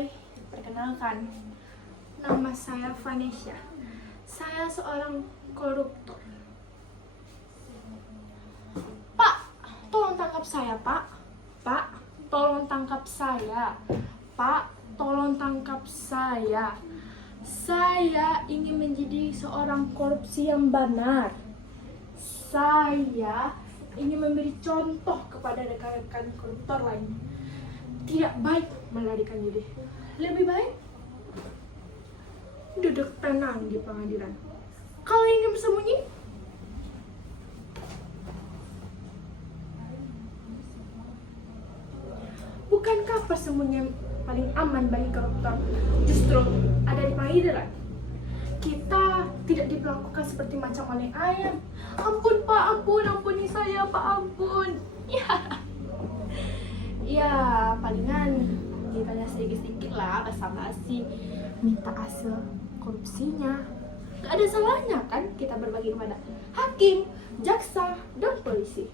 Hai, perkenalkan, nama saya Vanessa. Saya seorang koruptor. Pak, tolong tangkap saya, Pak. Pak, tolong tangkap saya. Pak, tolong tangkap saya. Saya ingin menjadi seorang korupsi yang benar. Saya ingin memberi contoh kepada rekan-rekan koruptor lain. Tidak baik melarikan diri. Lebih baik duduk tenang di pengadilan. Kalau ingin bersembunyi, bukankah persembunyian paling aman bagi koruptor justru ada di pengadilan? Kita tidak diperlakukan seperti macam maling ayam. Ampun Pak, ampun, ampuni saya Pak, ampun. Ya, palingan ditanya sedikit-sedikit lah, basa-basi, minta hasil korupsinya. Gak ada salahnya kan kita berbagi kepada hakim, jaksa, dan polisi.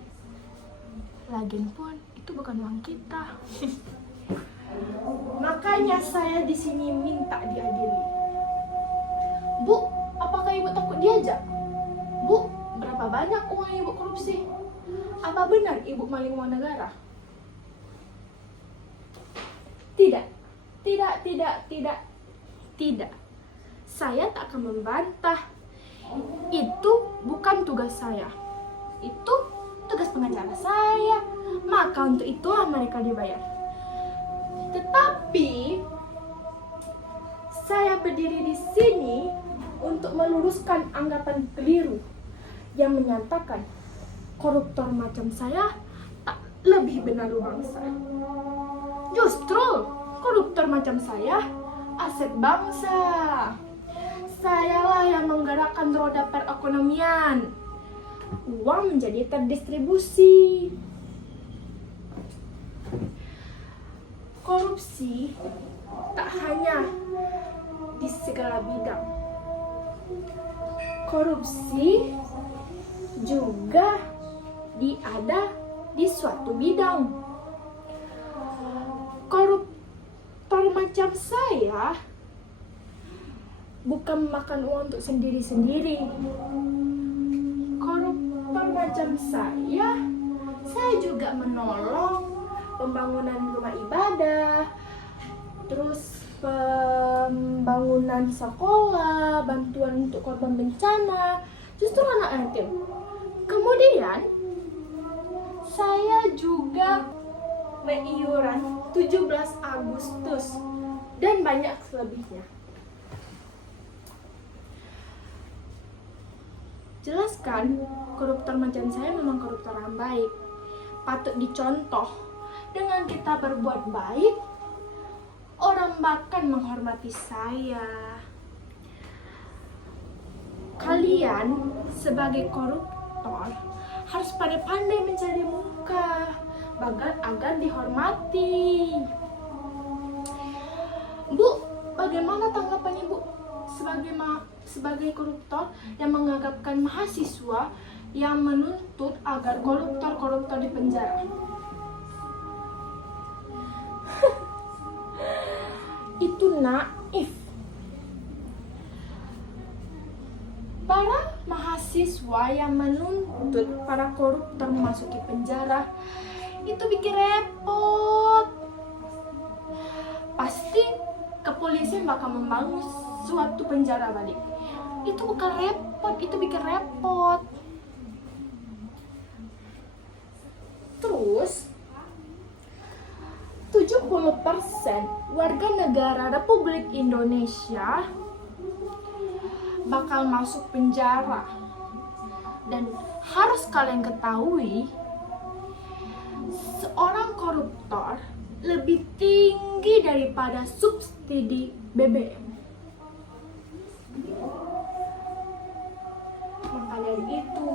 Lagian pun itu bukan uang kita. Makanya saya di sini minta diadili. Bu, apakah ibu takut diajak? Bu, berapa banyak uang ibu korupsi? Apa benar ibu maling uang negara? Tidak. Saya tak akan membantah. Itu bukan tugas saya. Itu tugas pengacara saya. Maka untuk itulah mereka dibayar. Tetapi saya berdiri di sini untuk meluruskan anggapan keliru yang menyatakan koruptor macam saya tak lebih benar bangsa. Justru koruptor macam saya aset bangsa. Sayalah yang menggerakkan roda perekonomian. Uang menjadi terdistribusi. Korupsi tak hanya di segala bidang. Korupsi juga ada di suatu bidang. Koruptor macam saya bukan makan uang untuk sendiri-sendiri. Koruptor macam saya juga menolong pembangunan rumah ibadah, terus pembangunan sekolah, bantuan untuk korban bencana, justru anak yatim. Kemudian saya juga iuran 17 Agustus dan banyak selebihnya. Jelaskan, koruptor macam saya memang koruptor yang baik, patut dicontoh. Dengan kita berbuat baik, orang bahkan menghormati saya. Kalian sebagai koruptor harus pandai-pandai mencari muka agar dihormati. Bu, bagaimana tanggapannya Bu sebagai koruptor yang menganggapkan mahasiswa yang menuntut agar koruptor dipenjara? Itu naif. Para mahasiswa yang menuntut para koruptor memasuki penjara itu bikin repot. Pasti kepolisian bakal membangun suatu penjara balik. Itu bukan repot, itu bikin repot. Terus 70% warga negara Republik Indonesia bakal masuk penjara. Dan harus kalian ketahui, seorang koruptor lebih tinggi daripada subsidi BBM. Maka dari itu,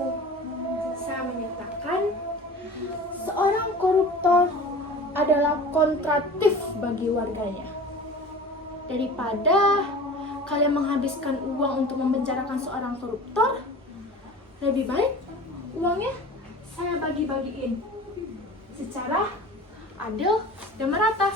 saya menyatakan seorang koruptor adalah kontradiktif bagi warganya. Daripada kalian menghabiskan uang untuk memenjarakan seorang koruptor, lebih baik uangnya saya bagi-bagiin secara adil dan merata.